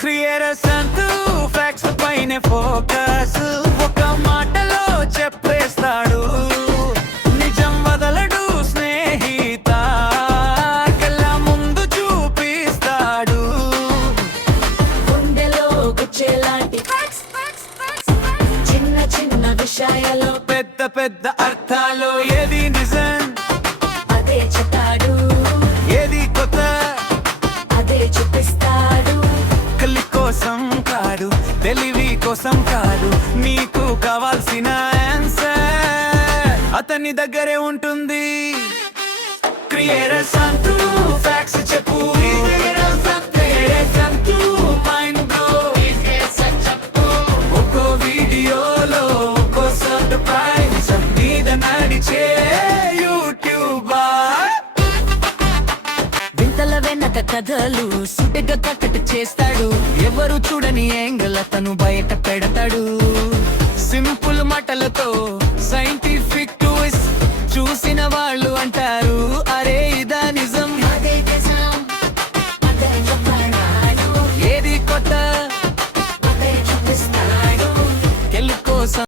Creators అంటూ facts పైన focus, ఒక మాటలో చెప్పేస్తాడు, నిజం వదలడు స్నేహిత, కళ్ళ ముందు చూపిస్తాడు. గుండెలో గుచ్చేలాంటి చిన్న చిన్న విషయాల్లో పెద్ద పెద్ద అర్థాలు, ఏది నిజం అదే చెప్తాడు, ఏది కొత్త అదే చూపిస్తాడు. కలి కోసం కాడు, తెలివి కోసం కాదు, నీకు కావాల్సిన ఆన్సర్ అతని దగ్గరే ఉంటుంది. క్రియేటర్స్ అంటూ ఫ్యాక్ట్స్ చెప్పు, మైండ్ బ్లో, ఒక్కో వీడియోలో ఒక్కో సర్ప్రైజ్ మీద నడిచే యూట్యూబర్. వింతల వెనక కథలు సుటిగా కట్టడి చేస్తాడు, ఎవరు చూడని యాంగిల్ అతను బయట పెడతాడు. సింపుల్ మాటలతో సైంటిఫిక్